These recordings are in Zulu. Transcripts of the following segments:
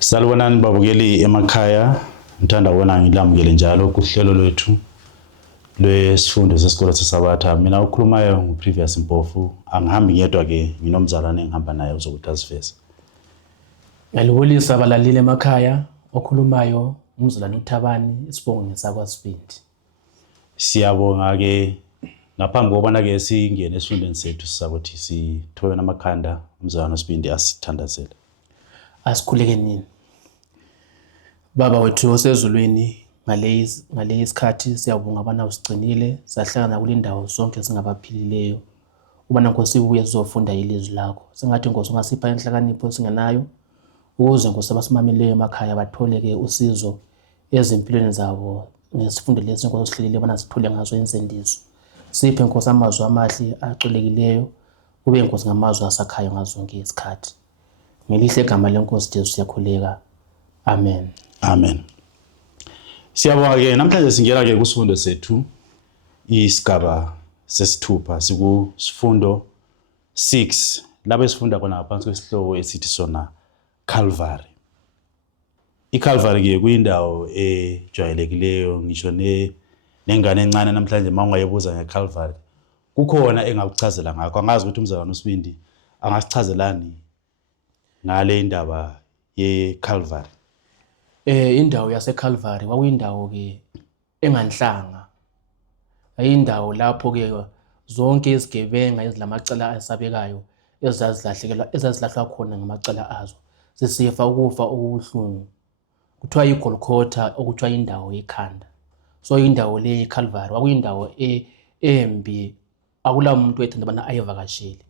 Salibonani babukeli emakhaya, ngithanda ukubona ngilamukele njalo kuhlelo lwethu lwesifundo sesikole sesabatha. Mina ukhulumayo nguPrevious Mpofu, angihambi ngedwa ke nginomzalwane engihamba naye uzokuthi asiveze. Ngiyalibulisa abalaleli emakhaya, okhulumayo umzalwane uThabani isibongo ngesakwaSibindi. Siyabonga ke ngaphambi kokubana ke singene esifundweni sethu sisakuthi sithobe namakhanda umzalwane uSibindi asithandazele. Asikhuleke nini. Baba wethu osezulwini, ngale isikhathi siyabonga abana usigcinile sahlangana kule ndawo sonke singabaphilileyo. Ubana Nkosi ubuye sizofunda ilizwi lakho. Singathi Nkosi ungasipha inhlakanipho singenayo ukuze Nkosi abasimameleyo emakhaya bathole ke usizo ezimpilweni zabo ngesifundo lesi Nkosi sihlelile bana sithole ngazo insendiso. Siphe Nkosi amazwi amahle aculekileyo, kube Nkosi ngamazwi asakhayo ngazo zonke isikhathi. Ngelihle igama lenkosi Jesu siyakhuleka. Amen. Amen. Siyabonga ke namhlanje singena ke kusifundo sethu isigaba sesithupha sifundo 6 lapho sifunda khona ngaphansi kwesihloko esithi sona Calvary. ICalvary ke kuyindawo ejwayelekileyo ngisho nengane encane namhlanje mangayibuza ngeCalvary kukhona engakuchazela ngakho. Angazi ukuthi umzalwane uSibindi angasichazelani ngale indaba yeCalvary. Indawo yaseCalvary kwakuyindawo ke enganhlanga. Ayindawo lapho ke zonke izigebenga ezilamacala asabekayo ezazilahlwa khona ngamacala azo zisifa ukufa okubuhlungu. Kuthiwa iGolgotha okuthiwa indawo yekhanda. So indawo le yeCalvary kwakuyindawo embi, akula muntu ethanda bana ayevakashele.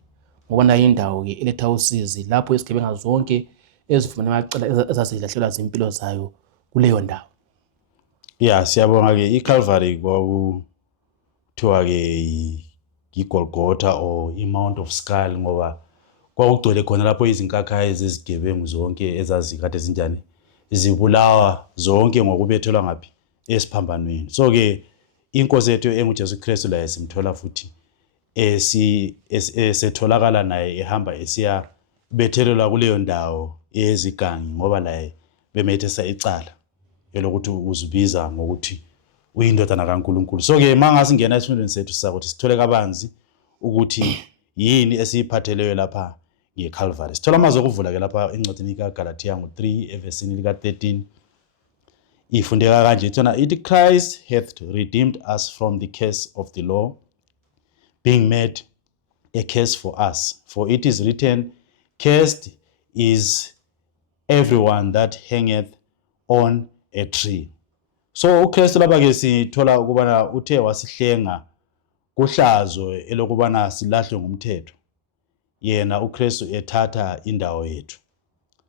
Ngobona indawo ke eletha usizi lapho izigebenga zonke ezifumana amacala ezazilahlelwa zimpilo zayo kuleyo ndawo. Yeah, siyabonga ke iCalvary kwakuthiwa ke iGolgotha or iMount of Skull ngoba kwakugcwele khona lapho izinkakha ezigebengu zonke ezazikade zinjani zibulawa zonke ngokubethelwa ngaphi esiphambanweni. So ke inkosi yethu enguJesu Kristu la simthola futhi esetholakala naye ehamba esiya bethelelwa kuleyo ndawo yezigangi ngoba laye bemethesa icala elokuthi uzibiza ngokuthi uyindodana kaNkulunkulu. So ke mangasingena esifundweni sethu sisakuthi sithole kabanzi ukuthi yini esiyiphatheleyo lapha ngeCalvary. Sithola amazwi okuvula ke lapha encwadini kaGalatia ngo-3 evesini lika 13 ifundeka kanje ithona ithi Christ hath redeemed us from the curse of the law, being made a curse for us, for it is written, cursed is everyone that hangeth on a tree. So uKristu lapha ke sithola ukubana uthe wasihlenga kuhlazo elokubana silahlwe ngumthetho. Yena uKristu ethatha indawo yethu.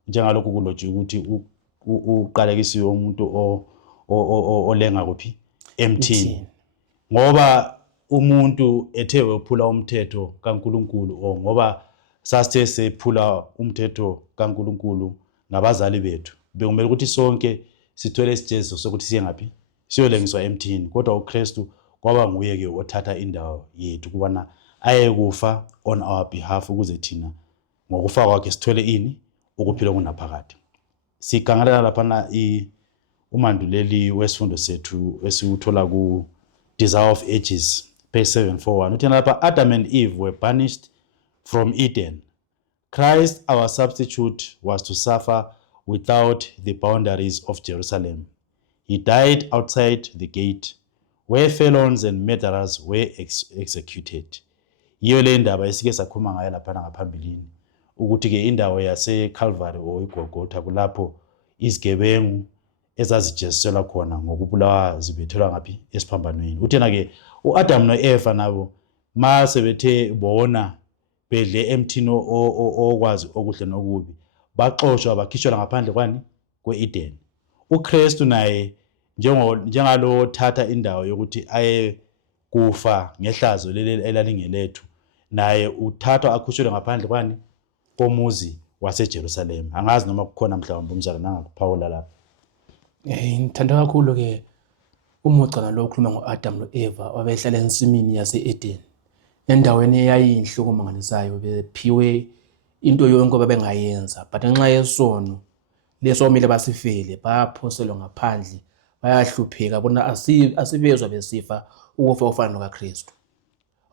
Njengalokhu kulotshiwe ukuthi uqalekisiwe umuntu olenga kuphi emthini. Ngoba umuntu ethe wephula umthetho kaNkulunkulu ngoba sasithe sephula umthetho kaNkulunkulu ngabazali bethu, bekumele ukuthi sonke sithole isijeziso sokuthi siye ngaphi siyolengiswa emthini. Kodwa uKristu kwaba nguye ke othatha indawo yethu kubana ayekufa on our behalf ukuze thina ngokufa kwakhe sithole ini ukuphila okunaphakade. Sigangalela lapha umanduleli wesifundo sethu esiwuthola ku Desire of Ages page 741 uthi lapha Adam and Eve were banished from Eden. Christ our substitute was to suffer without the boundaries of Jerusalem. He died outside the gate where felons and murderers were executed. Yiyo le ndaba esike sakhuluma ngayo lapha ngaphambilini ukuthi ke indawo yaseCalvary or iGolgotha kulapho izigebengu ezazijeziselwa khona ngokubulawa zibethelwa ngaphi esiphambanweni. Uthena ke uAdam noEva nabo masebethe bona bedle emthini okwazi okuhle nokubi baxoshwa bakhishwa ngaphandle kwani kweEden. uKristu naye njengalo thatha indawo yokuthi aye kufa ngehlazo leli elalingelethu, naye uthathwa akhushulwe ngaphandle kwani komuzi waseJerusalem. Angazi noma kukhona mhlawumbe umzalwane angakuphawula lapha. Ngithanda kakhulu ke umuca nalo okhuluma ngoAdam noEva wabehlala ensimini yaseEden, endaweni eyayinhle okumangalisayo, bephiwe into yonke ababengayenza, but ngenxa yesono leso omele basifele baphoselwa ngaphandle bayahlupheka bona asibezwa besifa ukufa ufana nokaKristu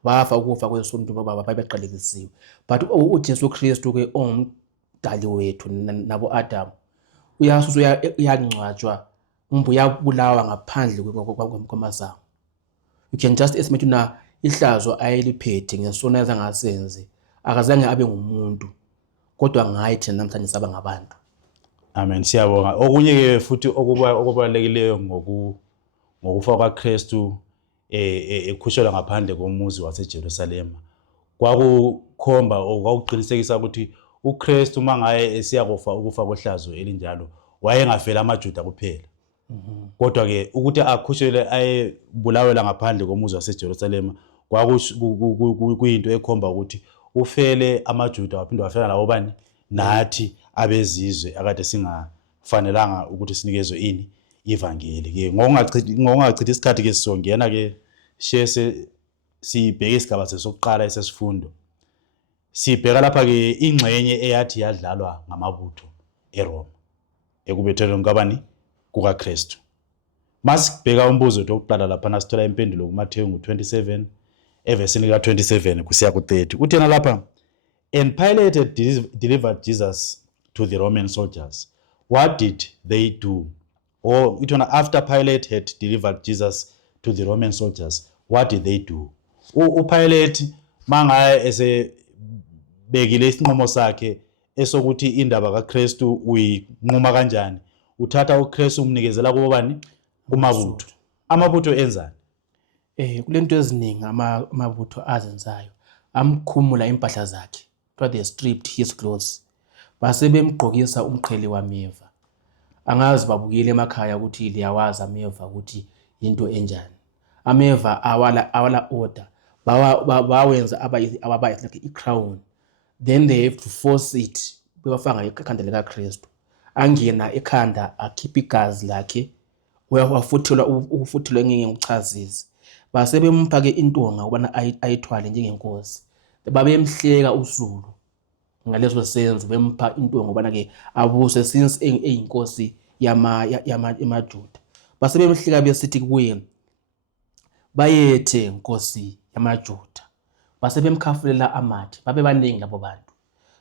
bafa ukufa kwesonto ngoba babeqalekisiwe but uJesu Kristu ke ongumdali wethu nabo Adam uyasusa uyangcwatshwa umbu uyabulawa ngaphandle kwamasango. You can just estimate na ihlazo ayeliphethe ngesona ezangasenze akazange abe ngumuntu kodwa ngaye thina namhlanje saba ngabantu. Amen, siyabonga. Okunye ke futhi okubalulekileyo ngokufa kwaKristu ekhushelwa ngaphandle komuzi waseJerusalema kwakukhomba okwakuqinisekisa ukuthi uKristu mangaye esiyakufa ukufa kwehlazo elinjalo wayengafela amaJuda kuphela. Kodwa ke ukuthi akhushelwe ayebulawela ngaphandle komuzi waseJerusalema kuyinto ekhomba ukuthi ufele amaJuda waphinde wafela lawo bani nathi abezizwe akade singafanelanga ukuthi sinikezwe ini ivangeli ke ngokungachithi isikhathi ke sizongena ke sibheke isigaba sesokuqala esesifundo. Sibheka lapha ke ingxenye eyathi yadlalwa ngamabutho eRoma ekubethelweni kabani kukaKristu. Masibheka umbuzo wokuqala lapha nasithola impendulo kuMathewu 27 evesini ka27 kusiya ku30 uthena lapha, and Pilate had delivered Jesus to the Roman soldiers. What did they do? Or after Pilate had delivered Jesus to the Roman soldiers, what did they do? UPilate mangaye esebekile isinqumo sakhe esokuthi indaba kaKristu uyinquma kanjani, uthatha uKristu umnikezela kubo bani kumabutho. Amabutho enzani? Kulento eziningi amabutho azenzayo amkhumula impahla zakhe, they stripped his clothes, base bemgqokisa umqhele wameva. Angazi babukile emakhaya ukuthi liyawazi ameva ukuthi into enjani. Ameva awala order bawenza ababa like i-crown, then they have to force it bewafanga ekhanda likaKristu, angena ekhanda akhipha igazi lakhe uyafuthelwa ukufuthelwa ngeke ngichazise, base bempha ke intonga ubana ayithwale njengenkosi. Babemhleka uSulu ngaleso senzo bempha intonga ubana ke abuse since eyinkosi yamaJuda. Base bemhleka besithi kuye bayethe inkosi yamaJuda. Base bemkhafulela amathe, babe baningi labo bantu.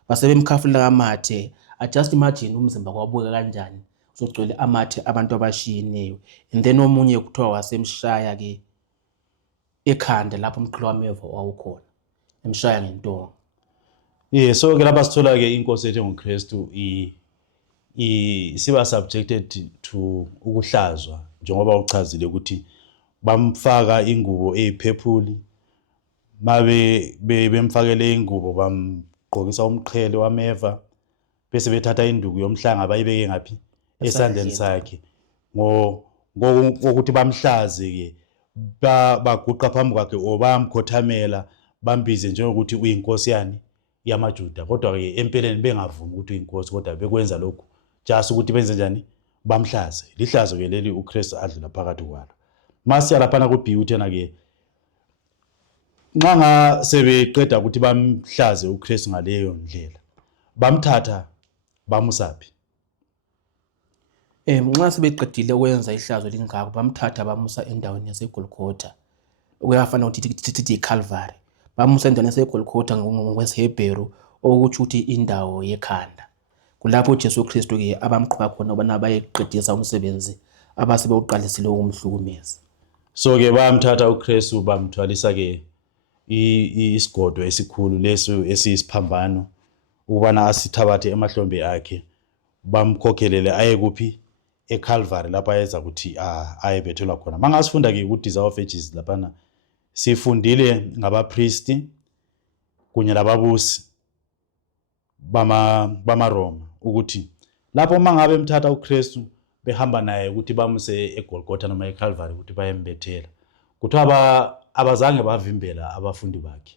Base bemkhafulela amathe, just imagine umzimba kwabuka kanjani uzogcwele amathe abantu abashiyeneyo, and then omunye kuthiwa wasemshaya ke ekhanda lapho umqhele wameva wawukhona emshaya ngentonga. So ke lapha sithola ke inkosi yethu ngoKristu siba subjected to ukuhlazwa njengoba uchazile ukuthi bamfaka ingubo eziphephuli, bemfakele ingubo bamgqokisa umqhele wameva, bese bethatha induku yomhlanga bayibeke ngaphi esandleni sakhe ngokuthi bamhlaze ke baguqa phambi kwakhe obamkhothamela bambize njengokuthi uyinkosi yani yamaJuda. Kodwa ke empeleni bengavumi ukuthi uyinkosi, kodwa bekwenza lokhu just ukuthi benze njani bamhlaze. Lihlazo ke leli uKristu adlula phakathi kwalo. Masiya lapha ku B uthena ke nxa sebeqeda ukuthi bamhlaze uKristu ngaleyo ndlela bamthatha bamusaphi. Nxa sebeqedile ukwenza ihlazo lingako bamthatha bamusa endaweni yaseGolgotha, kuyafana ukuthi iCalvary. Bamusa endaweni yaseGolgotha ngokwesiHebheru okuthi uthi indawo yekhanda. Kulapho uJesu Kristu ke abamqhuba khona ubana bayeqedisa umsebenzi abasebewuqalisile ukumhlukumeza. So ke bamthatha uKristu bamthwalisa ke isigodo esikhulu leso esiyisiphambano ubana asithabathe emahlombe akhe bamkhokhelele aye kuphi eCalvary lapha ayeza ukuthi ayebethelwa khona. Mangasifunda ke ku-Desire of Ages lapha sifundile ngabapriesti kunye lababusi bamaRoma ukuthi lapho mangabe emthatha uKristu behamba naye ukuthi bamuse eGolgotha noma eCalvary ukuthi bayembethela, kuthiwa abazange bavimbela abafundi bakhe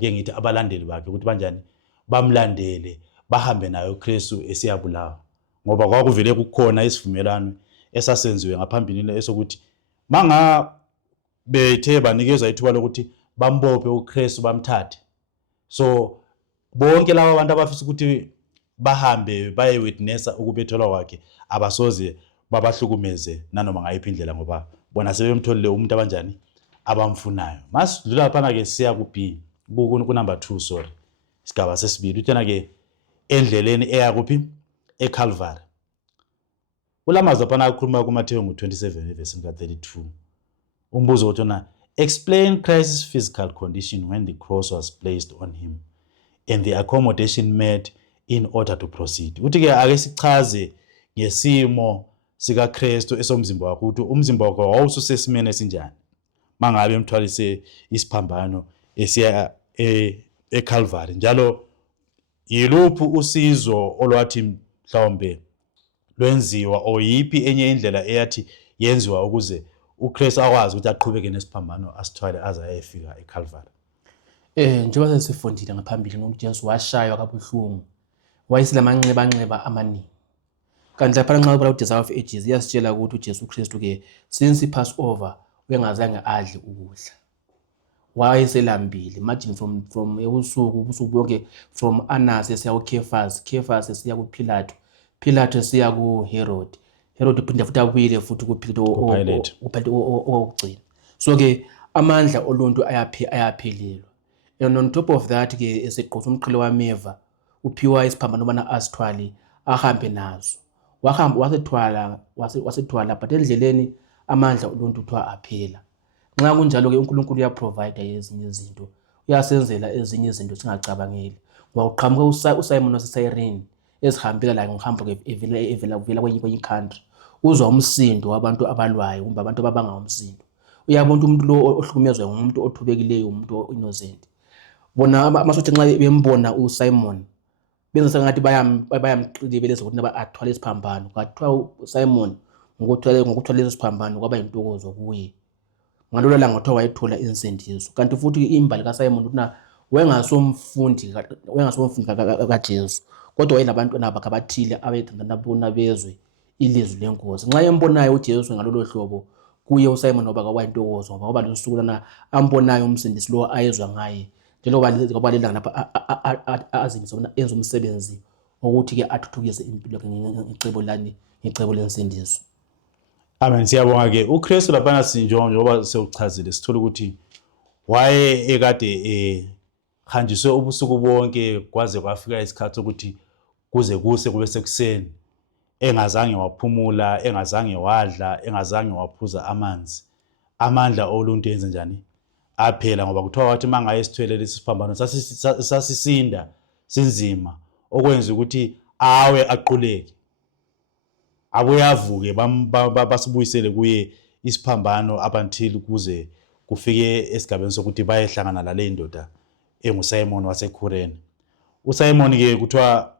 ke ngithi abalandeli bakhe ukuthi banjani bamlandele bahambe naye uKristu esiyabulawa, ngoba kwakuvele kukhona isivumelano esasenziwe ngaphambilini esokuthi manga bethe banikezwa ithuba lokuthi bambophe uKristu bamthathe, so bonke laba abantu abafisa ukuthi bahambe baye witnessa ukubethelwa kwakhe abasoze babahlukumeze nanoma ngayiphi indlela ngoba bona sebemtholile umuntu abanjani abamfunayo. Masidlula laphana ke siya ku B ku number 2 sorry isigaba sesibili uthena ke endleleni eya kuphi eCalvary. Ulamazwi phana akhuluma kuMathewu ngo27 verse 32. Umbuzo uthona explain Christ's physical condition when the cross was placed on him and the accommodation made in order to proceed. Uthi ke ake sichaze ngesimo sika Kristu esomzimba wakhe ukuthi umzimba wakhe wawususesimene esinjani mangabe emthwalise isiphambano esiya eCalvary. Njalo yiluphi usizo olwathi mhlawumbe lwenziwa oyiphi enye indlela eyathi yenziwa ukuze uKristu akwazi ukuthi aqhubeke nesiphambano asithwale aze ayefika eCalvary. Njengoba sesifundile ngaphambili ukuthi Jesu washaywa kabuhlungu, wayesilamanxeba amaningi. Kanti lapha nxa ubala uDesire of Ages iyasitshela ukuthi uJesu Kristu ke since Passover uyengazange adle ukudla. Wayeselambile, imagine from ubusuku bonke, from Annas esiya kuCephas, Cephas esiya kuPilato, Pilato esiya kuHerod, Herod uphinde futhi abuyile futhi kuPilato okugcina. So ke amandla oluntu ayaphelelwa. And on top of that ke eseqotha umqhele wameva uphiwa isiphambano bana asithwali ahambe nazo. Wasethwala but endleleni amandla oluntu kuthiwa aphela. Nxa kunjalo ke uNkulunkulu uyaprovide ezinye izinto, uyasenzela ezinye izinto singacabangeli. Waqhamuka uSimon waseCyrene ezihambela la ngohambo evela kwenye country, uzwa umsindo wabantu abalwayo kumbe abantu ababanga umsindo. Uyabona umuntu lo ohlukumezwe ngumuntu othubekileyo, umuntu innocent. Bona amasotsha nxa bembona uSimon benza ngathi bayamqilibeleza ukuthi athwale isiphambano. Kwathiwa uSimon ngokuthwala leso siphambano kwaba yintokozo kuye. Ngalolo langa kuthiwa wayethola insindiso. Kanti futhi imbali kaSimon ukuthi wengasomfundi kaJesu, kodwa wayelabantwana bakhe abathile abethandana bona bezwe ilizwi lenkosi. Nxa embonayo uJesu ngalolo hlobo kuye uSimon waba kwayintokozo ngoba kwaba lusuku lana ambonayo umsindisi lo ayezwa ngaye. Njengoba lelanga lapha azimisa bona enza umsebenzi ukuthi ke athuthukise impilo ngecebo lensindiso. Amen. Siyabonga ke uKristu lapha njengoba sewuchazile sithola ukuthi waye ekade hanjiswe ubusuku bonke kwaze kwafika isikhathi ukuthi kuze kuse kube sekuseni engazange waphumula, engazange wadla, engazange waphuza amanzi. Amandla oluntu yenze njani? Aphela ngoba kuthiwa wathi manga esithwelele isiphambano sasisinda sinzima okwenza ukuthi awe aquleke. Abuye avuke basibuyisele kuye isiphambano abanthili kuze kufike esigabeni sokuthi bayehlangana lale indoda enguSimon waseKurene. uSimon ke kuthiwa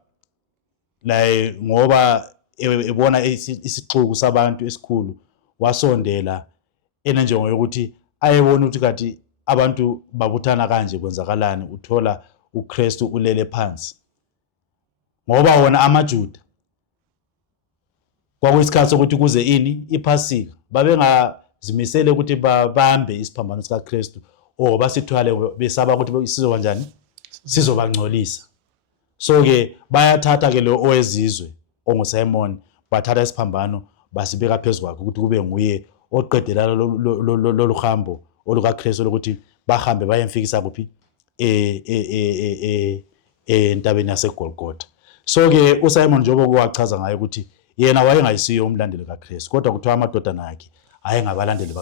la ngoba ebona isixuku sabantu esikhulu wasondela enenjongo yokuthi ayebona ukuthi kathi abantu babuthana kanje kwenzakalani. Uthola uKristu ulele phansi ngoba wona amaJuda kwakuyisikhathi sokuthi kuze ini iPhasika babengazimisele ukuthi babambe isiphambano sikaKristu basithwale besaba ukuthi sizoba njani, sizobangcolisa. So ke bayathatha ke lo owezizwe onguSimon, bathatha isiphambano basibeka phezulu kwakhe ukuthi kube nguye oqedela lo hambo olukaKristu lokuthi bahambe bayemfikisa kuphi entabeni yaseGolgotha. So ke uSimon njengoba kwachaza ngayo ukuthi yena wayengayisiyo umlandeli kaKristu, kodwa kuthiwa amadodana akhe ayengabalandeli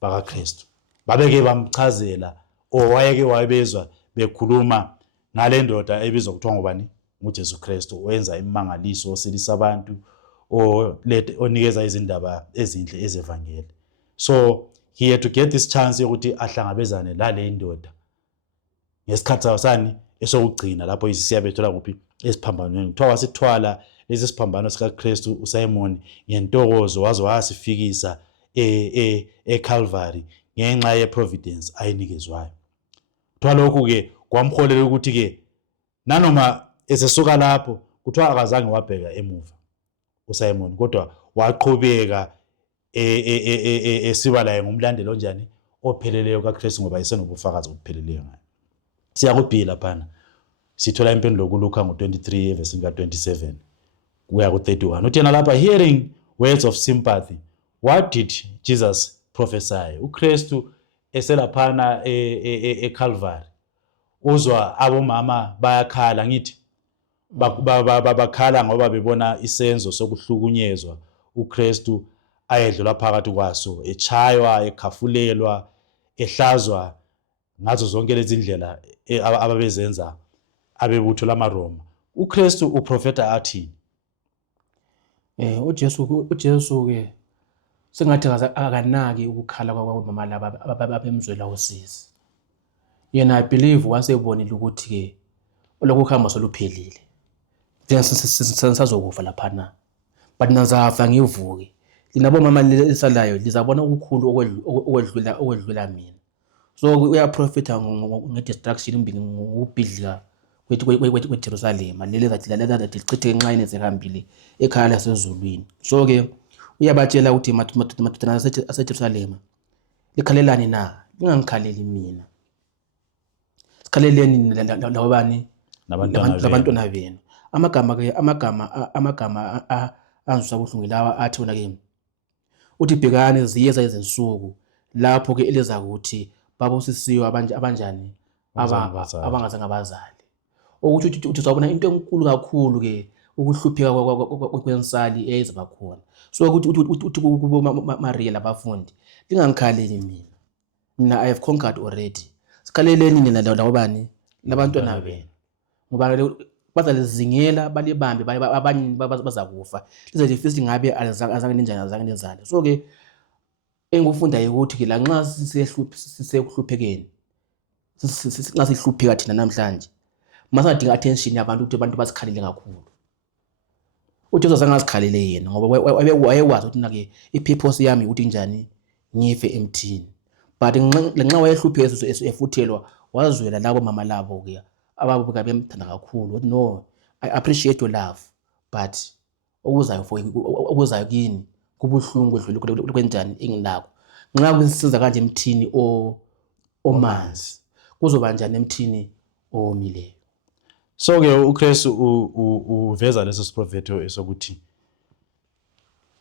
bakaKristu. Babeke bamchazela wayeke wayebezwa bekhuluma ngale ndoda ebizwa kuthiwa ngubani, nguJesu Kristu, oyenza imimangaliso, osilisa abantu, onikeza izindaba ezinhle ezevangeli. So he had to get this chance yokuthi ahlangabezane lale indoda ngesikhathi sayo sani esokugcina lapho isiyabethola kuphi esiphambanweni. Kuthiwa wasithwala lesi siphambano sikaKristu uSimon ngentokozo waze wasifikisa eCalvary ngenxa yeprovidence ayinikezwayo. Kuthiwa lokhu ke kwamholela ukuthi ke nanoma esesuka lapho kuthiwa akazange wabheka emuva uSimon, kodwa waqhubeka esiba laye ngumlandeli onjani, opheleleyo kaKristu ngoba esenobufakazi obupheleleyo ngayo. Siyakubhila phana sithola impendulo kuLuka ngo-23 verse 27 kuya ku-31. Uthi yena lapha, hearing words of sympathy, what did Jesus prophesy? uKristu eselaphana eCalvary uzwa abomama bayakhala ngithi bakhala ngoba bebona isenzo sokuhlukunyezwa uKristu ayedlula phakathi kwaso, echaywa, ekhafulelwa, ehlazwa ngazo zonke lezi ndlela ababezenza abebutho lamaRoma. uKristu uprofeta athi uJesu ke sengathi akanaki ukukhala kwabomama laba abemzwela usizi. Yena I believe wasebonile ukuthi ke lokuhamba soluphelile. Sensazokufa lapha na. But nazafa ngivuke. Lina bomama lesalayo lizabona ukukhulu okwedlula mina. So uyaprofita ngedestruction imbili ngokubhidlika kweJerusalem leli zathi lichithe nxa inezihambile ekhaya lasezulwini. So ke uyabatshela ukuthi madodana aseJerusalem likhalelani na, lingangikhaleli mina. Sikhaleleni labani nabantwana benu. Amagama anzwisa ubuhlungu lawa athi wona ke uthi bhekani ziyeza izinsuku lapho ke eliza kuthi babusisiwe abanjani abangazange bazali. Ukuthi uzabona into enkulu kakhulu ke ukuhlupheka kwensali eyizaba khona. So ukuthi kuBaMaria labafundi lingangikhaleli mina I have conquered already. Sikhaleleni nina labani labantwana benu ngoba bazalizingela balibambe abanye bazakufa lize lifisi ngabe azange ninjani azange nizale. So ke engufunda ukuthi ke la nxa sisehluphekeni nxa sihlupheka thina namhlanje masadinga attention yabantu ukuthi abantu basikhalele kakhulu. uJesu azange asikhalele yena ngoba wayewazi ukuthi nake ipurpose yami ukuthi njani ngife emthini. But nxa wayehlupheka efuthelwa wazwela labo mama labo ke ababuka bemthanda kakhulu. No, I appreciate your love, but okuzayo kini kubuhlungu edlule kwenjani enginakho. Nxa kusiza kanje emthini omanzi kuzoba njani emthini omileyo. So ke uKristu uveza leso siprofeto esokuthi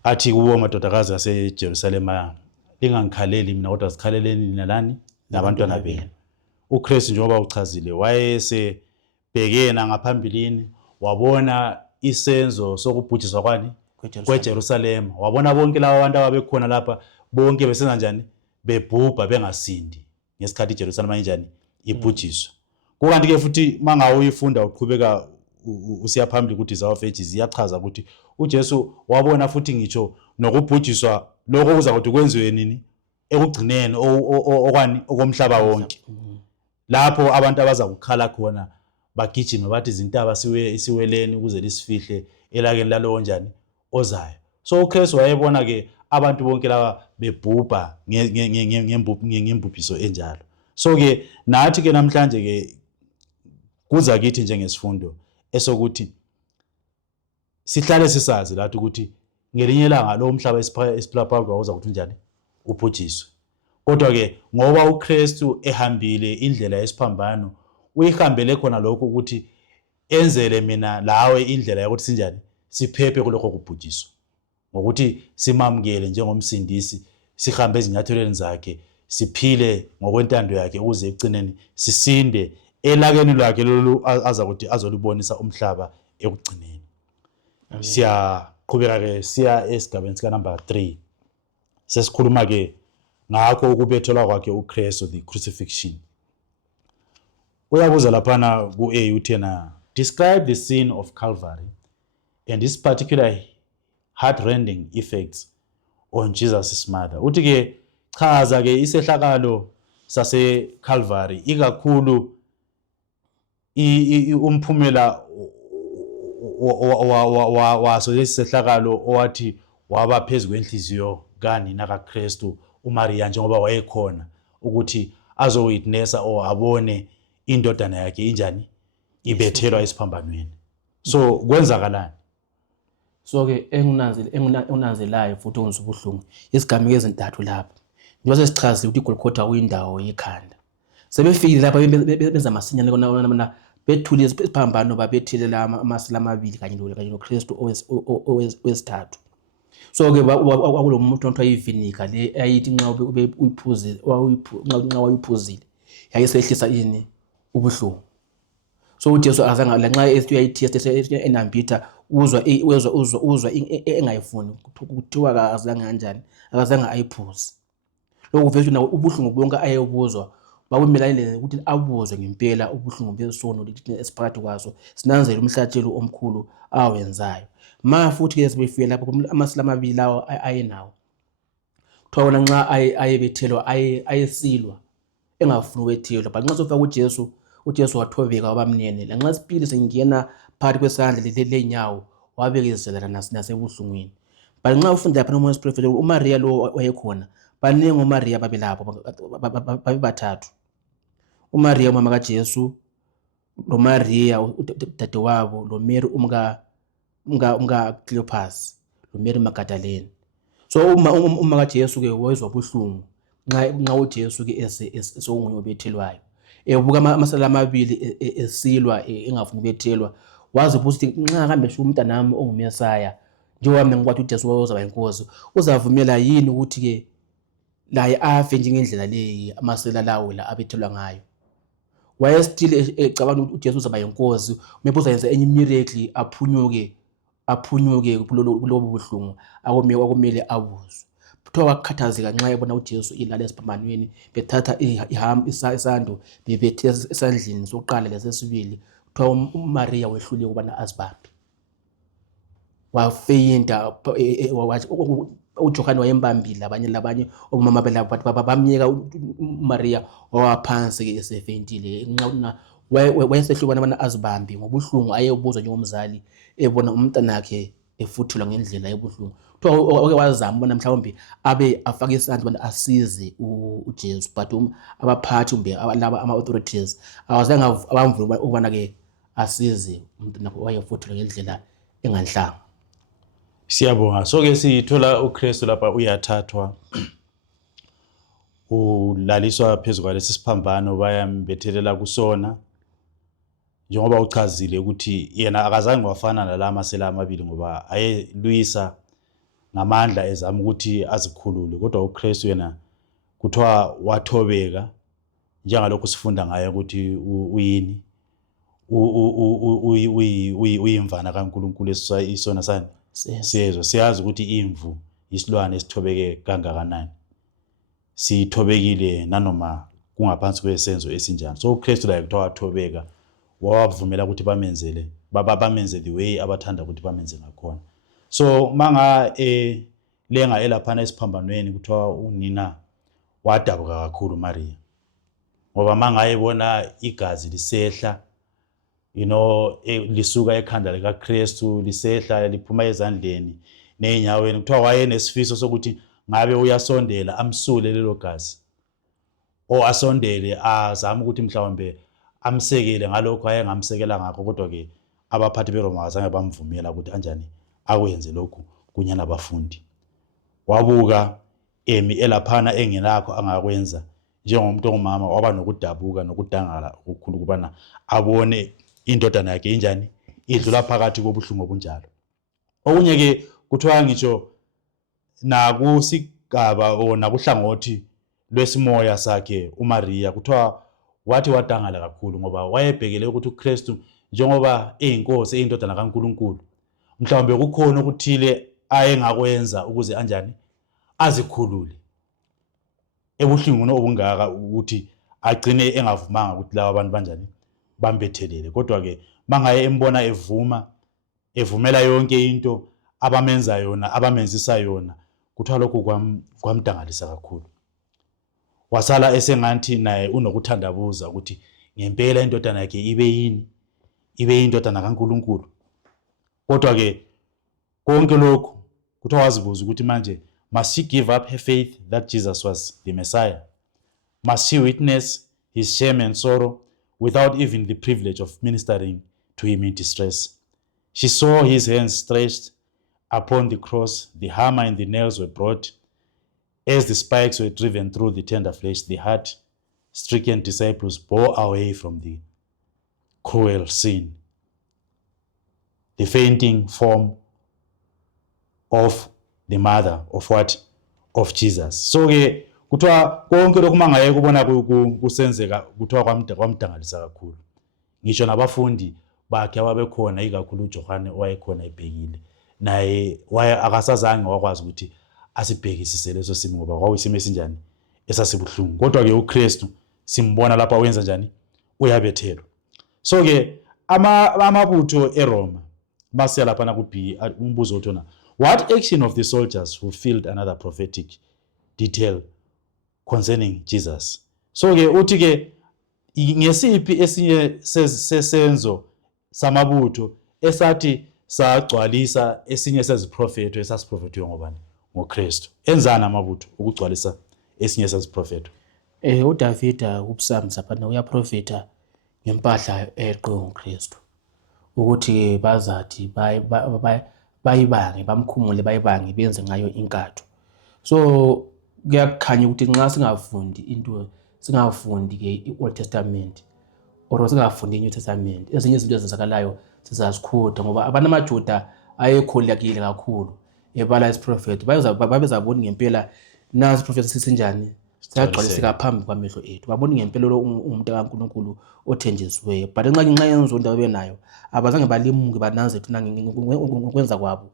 athi kubo madodakazi aseJerusalema lingangikhaleli mina kodwa sikhaleleni nina lani nabantwana benu. uKristu njengoba uchazile wayesebhekena ngaphambilini wabona isenzo sokubhujiswa kwani kweJerusalema, wabona bonke laba abantu ababekhona lapha bonke besenza njani bebhubha bengasindi ngesikhathi iJerusalema injani ibhujiswa. Kukanti ke futhi mangawe uyifunda uqhubeka usiya phambili ukuthi Desire of Ages iyachaza ukuthi uJesu wabona futhi ngitsho nokubhujiswa lokho kuza kuthi kwenziwe nini ekugcineni okwani okomhlaba wonke. Lapho abantu abaza kukhala khona bagijima bathi izintaba isiweleni ukuze lisifihle elakeni lalowo njani ozayo. So uKristu wayebona ke abantu bonke laba bebhubha ngembubhiso enjalo. So ke nathi ke namhlanje ke kuza kithi njengesifundo esokuthi sihlale sisazi lathi ukuthi ngelinye ilanga lo mhlaba esiphila phambi kwawo uza kuthi njani ubhujiswe. Kodwa ke ngoba uKristu ehambile indlela yesiphambano uyihambele khona lokho ukuthi enzele mina lawe indlela yokuthi sinjani siphephe kulokho kubhujiswa ngokuthi simamukele njengomsindisi, sihambe ezinyathelweni zakhe, siphile ngokwentando yakhe ukuze egcineni sisinde elakeni lakhe lolu aza ukuthi azolibonisa umhlaba ekugcineni. Siyaqhubeka ke siya esigabeni sika number 3 sesikhuluma ke ngakho ukubethelwa kwakhe uKristu, the crucifixion. Uyabuza laphana ku-A uthena, describe the scene of Calvary and its particular heart-rending effects on Jesus' mother. Uthi ke chaza ke isehlakalo sase Calvary ikakhulu umphumela waso lesisehlakalo owathi waba phezulu kwenhliziyo kanina kaKristu uMaria njengoba wayekhona ukuthi azowitnessa abone indodana yakhe injani ibethelwa esiphambanweni. So kwenzakalani? So ke engunanzelayo futhi onzubuhlungu isigameko ezintathu lapha. Njengoba sesichazile ukuthi iGolgotha kuyindawo yekhanda. Sebefikile lapha benza masinyane bethule isiphambano babethelela amasela amabili kanye noKristu owesithathu. So-ke kwakulo muntu othiwa ivinika le ayithi nxa uyiphuzile nxa wayiphuzile yayisehlisa ini ubuhlungu. So uJesu azange lanxa ethi uyayithesta enambitha uzwa engayifuni kuthiwa azange kanjani akazange ayiphuze. Lokhu kuveza ubuhlungu bonke ayebuzwa babumelane ukuthi abuzwe ngempela ubuhlungu besono esiphakathi kwaso sinanzele umhlatshelo omkhulu awenzayo. Ma futhi-ke sebefike lapho amasela amabili lawo ayenawo kuthiwa wona nxa ayebethelwa ayesilwa engafuni ukwethelwa, but nxa sofika uJesu wathobeka wabamnene, lanxa isipili sengena phakathi kwesandla lenyawo wabekezelela nasebuhlungwini. But nxa ufunda lapha noMoya Spirit uMaria lo wayekhona, baningi uMaria babelapho babebathathu, uMaria umama kaJesu, lo Maria udadewabo, lo Mary umka Cleopas, lo Mary Magdalene. So uma kaJesu-ke wezwa ubuhlungu nxa uJesu-ke esokunguye obethelwayo, ebuka amasela amabili esilwa engafuni ukubethelwa, wazi ukuthi nxa kambe sho umntanami onguMesaya njengoba mina ngikwathi uJesu uzaba inkosi, uzavumela yini ukuthi-ke laye afe njengendlela leyi amasela lawo la abethelwa ngayo. Wayestile ecabanga ukuthi uJesu uzaba inkosi, maybe uzayenza enye miracle aphunyuke kulobo buhlungu akumele abuzwe. Kuthiwa wakhathazeka nxa ebona uJesu ilala esiphambanweni bethatha isando bebethe esandleni sokuqala lesesibili. Kuthiwa uMaria wehluleka ukubana azibambe, wafeyinta. UJohane wayembambile labanye omama belapho bamnyeka uMaria wawaphansi-ke esefeyintile. Wayesehlukana ukubana azibambe ngobuhlungu ayebuzwa njengomzali ebona umntanakhe efuthulwa ngendlela ebuhlungu. Kuthiwa wake wazama ubona mhlawumbe abe afake isandla ubana asize uJesu, but abaphathi kumbe laba ama-authorities awazange abamvuma ukubana-ke asize umntanakhe owayefuthulwa ngendlela enganhlanga. Siyabonga. So-ke sithola uKristu lapha uyathathwa ulaliswa phezu kwalesi siphambano bayambethelela kusona, njengoba uchazile ukuthi yena akazange wafana nala masela amabili ngoba ayelwisa ngamandla ezama ukuthi azikhulule, kodwa uKristu yena kuthiwa wathobeka, njengalokhu sifunda ngaye ukuthi uyini uyimvana kaNkulunkulu esizwa isona sani siyezwa. Siyazi ukuthi imvu isilwane esithobeke kangakanani, sithobekile nanoma kungaphansi kwesenzo esinjani. So uKristu laye kuthiwa wathobeka, wawavumela ukuthi bamenze the way abathanda ukuthi bamenze ngakhona. So manga lenga elaphana esiphambanweni kuthiwa unina wadabuka kakhulu Maria, ngoba manga ebona igazi lisehla lisuka ekhanda likaKristu lisehla liphuma ezandleni neenyaweni, kuthiwa wayenesifiso sokuthi ngabe uyasondela amsule lelo gazi, asondele azama ukuthi mhlawumbe amsekele ngalokho ayengamsekela ngakho, kodwa-ke abaphathi beRoma azange bamvumela ukuthi anjani akwenze lokhu kunye nabafundi. Wabuka emi elaphana engelakho angakwenza, njengomuntu ongumama waba nokudabuka nokudangala okukhulu ukubana abone indodana yakhe injani idlula phakathi kobuhlungu obunjalo. Okunye-ke kuthiwa ngitsho nakusigaba nakuhlangothi lwesimoya sakhe uMaria kuthiwa wathi wadangala kakhulu, ngoba wayebhekele ukuthi uKristu njengoba eyinkosi eyindodana kaNkulunkulu, mhlawumbe kukhona okuthile ayengakwenza ukuze anjani azikhulule ebuhlungwini obungaka, ukuthi agcine engavumanga ukuthi laba abantu banjani bambethelele. Kodwa-ke mangaye embona evumela yonke into abamenza yona abamenzisa yona, kuthiwa lokhu kwamdangalisa kakhulu. Wasala esengathi naye unokuthandabuza ukuthi ngempela indodana yakhe ibe yindodana kaNkulunkulu. Kodwa-ke konke lokhu kuthiwa wazibuza ukuthi manje must she give up her faith that Jesus was the Messiah? Must she witness his shame and sorrow without even the privilege of ministering to him in distress? She saw his hands stretched upon the cross, the hammer and the nails were brought. As the spikes were driven through the tender flesh, the heart-stricken disciples bore away from the cruel sin, the fainting form of the mother of what? Of Jesus. So ke kuthiwa konke lokhu mangaye kubona kusenzeka kuthiwa kwamdangalisa kakhulu. Ngisho nabafundi bakhe ababekhona ikakhulu uJohane owayekhona ebhekile naye akasazange wakwazi ukuthi asibhekisise leso simo ngoba kwakuyisimo esinjani esasibuhlungu. Kodwa ke uKristu simbona lapha wenza njani? Uyabethelwa. So ke amabutho eRoma basiya lapha na ku-B umbuzo uthona, what action of the soldiers fulfilled another prophetic detail concerning Jesus? So ke uthi ke ngesiphi esinye sesenzo samabutho esathi sagcwalisa esinye seziprofeto esasiprofethiwe ngobani? NgoKristu. Enzana amabutho ukugcwalisa esinye seziprofeto? uDavida kuPsalms lapha uyaprofeta ngempahla eqo ngoKristu ukuthi bazathi bayibange bamkhumule bayibange benze ngayo inkatho. So kuyakukhanya ukuthi nxa singafundi ke iOld Testament or singafundi iNew Testament, ezinye izinto ezenzakalayo sizazikhutha ngoba abantu amaJuda ayekholekile kakhulu ebala isiprofeto babezabona ngempela nasi isiprofeto sisinjani sayagcwaliseka phambi kwamehlo ethu, babona ngempela lo umuntu kaNkulunkulu othenjisiweyo. But nxa yenzondo abenayo abazange balimuke bananze thina ngokwenza kwabo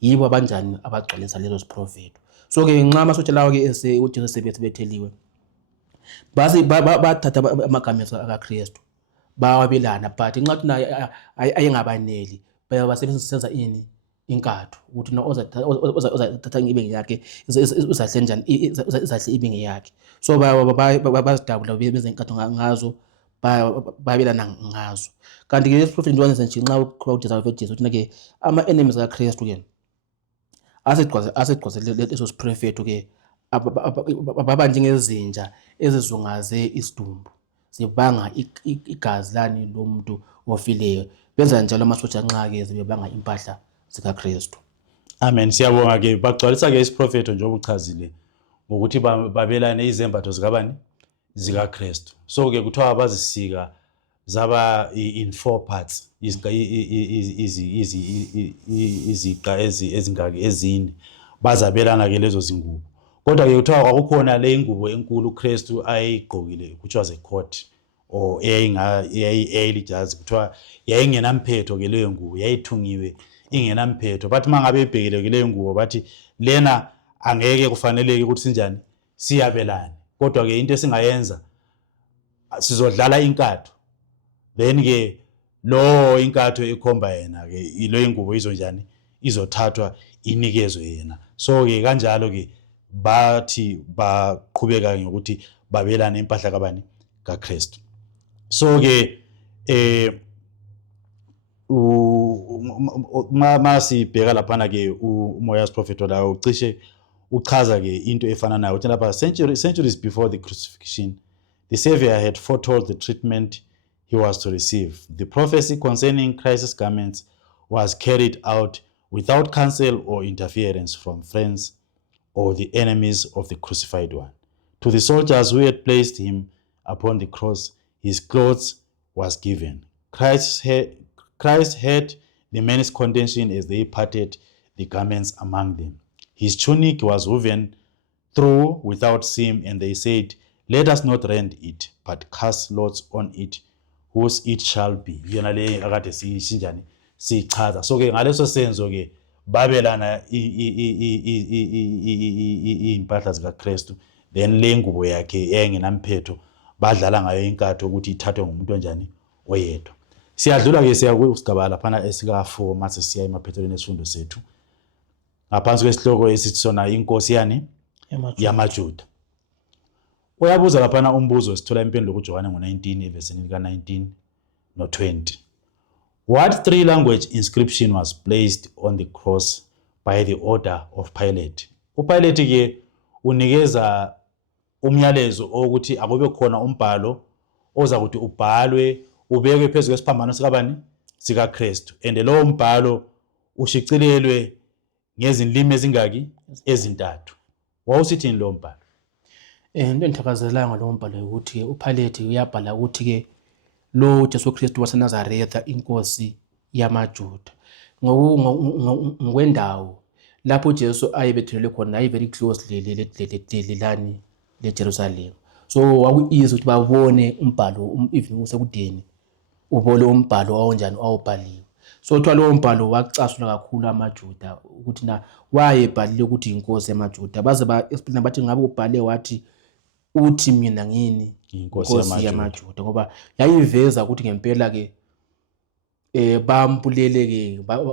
yibo abanjani abagcwalisa lezo siprofeto. So ke nxa amasotsha lawo ke uJesu sebetheliwe bathatha amagama akaKristu bawabelana, but nxa thina ayengabaneli basebenzisa ini? Inkatho ukuthi no ozathatha ibinge yakhe uzahle njani, izahle ibinge yakhe. So bazidabula benza inkatho ngazo babelana ngazo. Kanti ke isiprofethi nje wangenza nje nxa uJesu uthi ke ama-enemies kaKristu ke asegcwazele leso siprofeto ke baba njengezinja ezizungaze isidumbu zibanga igazi lani lomuntu ofileyo. Benza njalo amasotsha nxa ke zibebanga impahla zikaKristu. Amen. Siyabonga ke bagcwalisa ke isiprofeto njengoba uchazile ngokuthi babelane izembatho zikabani? ZikaKristu. So ke kuthiwa bazisika zaba in 4 parts, iziqa ezingaki ezine, bazabelana ke lezo zingubo. Kodwa ke kuthiwa kwakukhona le ingubo enkulu uKristu ayigqokile kuthiwa ze coat or eyayilijazi, kuthiwa yayingenamphetho ke leyo ngubo, yayithungiwe ingenamphetho. Bathi mangabe ebhekile ke leyo ngubo bathi lena angeke kufaneleke ukuthi sinjani? Siyabelane. Kodwa ke into esingayenza sizodlala inkatho, then ke lo inkatho ekhomba yena ke ilo ingubo izonjani? Izothathwa inikezwe yena. So ke kanjalo ke bathi baqhubeka ngokuthi babelane impahla kabani? kaKristu. So ke masibheka laphana ke umoya wesiprofeto lawo ucishe uchaza ke into efana nayo uthi lapha centuries before the crucifixion the Savior had foretold the treatment he was to receive. The prophecy concerning Christ's garments was carried out without counsel or interference from friends or the enemies of the crucified one. To the soldiers who had placed him upon the cross, his clothes was given. Christ heard the men's contention as they parted the garments among them. His tunic was woven through without seam, and they said, let us not rend it, but cast lots on it, whose it shall be. Yona le akade siyishinjani sichaza. So ke ngaleso senzo ke babelana impahla zikaKristu, then le ngubo yakhe engenamphetho badlala ngayo inkatho ukuthi ithathwe ngumuntu onjani? Oyedwa. Siyadlula ke siya kusigaba laphana esika4 mase siya emaphethelweni esifundo sethu ngaphansi kwesihloko esithi sona inkosi yani yamaJuda. Uyabuza laphana umbuzo sithola impendulo kuJohane ngo-19 evesini lika-19 no-20. What 3 language inscription was placed on the cross by the order of Pilate? UPilate ke unikeza umyalezo ukuthi akube khona umbhalo oza kuthi ubhalwe ubekwe phezulu kwesiphambano sikabani? SikaKristu. And lowo mbhalo ushicilelwe ngezindimi ezingaki? Ezintathu. Wawusithini lo mbhalo? Into engithakazelanga lo mbhalo ukuthi uPilate uyabhala ukuthi ke lo Jesu Kristu waseNazaretha inkosi yamaJuda. Ngokwendawo lapho Jesu ayebethelwe khona ayi very close lelani leJerusalem. So waku-easy ukuthi babone umbhalo even usekudeni ubole umbhalo awunjani awubhaliwe. So kuthiwa lowo mbhalo wacasula kakhulu amaJuda ukuthi na wayebhalile ukuthi inkosi yamaJuda baze ba-explain bathi ngabe ubhale wathi uthi mina ngini inkosi yamaJuda ngoba yayiveza ukuthi ngempela ke